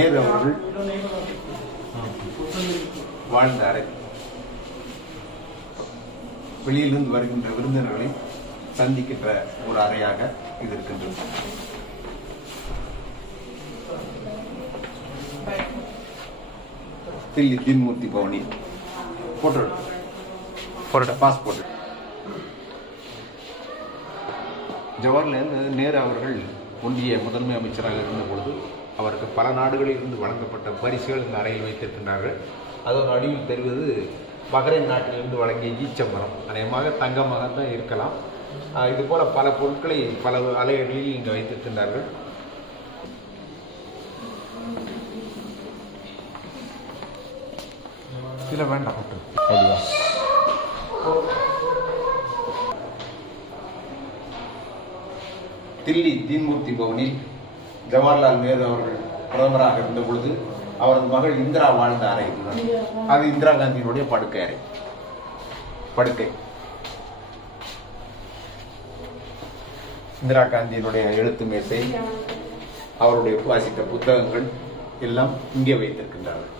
நேரு அவர்கள் வாழ்ந்த அறை. வெளியிலிருந்து வருகின்ற விருந்தினர்களை சந்திக்கின்ற ஒரு அறையாக இது இருக்கின்றது. தில்லி தீன்மூர்த்தி பவனி போட்டோ பாஸ்போர்ட். ஜவஹர்லால் நேரு அவர்கள் ஒன்றிய முதன்மை அமைச்சராக இருந்த பொழுது அவருக்கு பல நாடுகளில் இருந்து வழங்கப்பட்ட பரிசுகள் இந்த அறையில் வைத்திருக்கின்றார்கள். அதோட அடியில் தெரிவது பஹ்ரைன் நாட்டிலிருந்து வழங்கிய ஈச்சமரம், அநேகமாக தங்கமாக தான் இருக்கலாம். இது போல பல பொருட்களை பல அலைகளில் இங்கு வைத்திருக்கின்றார்கள். இல்ல வேண்டாம் அப்படியா? தில்லி தீன்மூர்த்தி பவனில் ஜவஹர்லால் நேரு அவர்கள் பிரதமராக இருந்த பொழுது அவரது மகள் இந்திரா வாழ்ந்த அறை இதுதான். அது இந்திரா காந்தியினுடைய படுக்கை அறை. படுக்கை இந்திரா காந்தியினுடைய எழுத்து மேசை, அவருடைய வாசித்த புத்தகங்கள் எல்லாம் இங்கே வைத்திருக்கின்றார்கள்.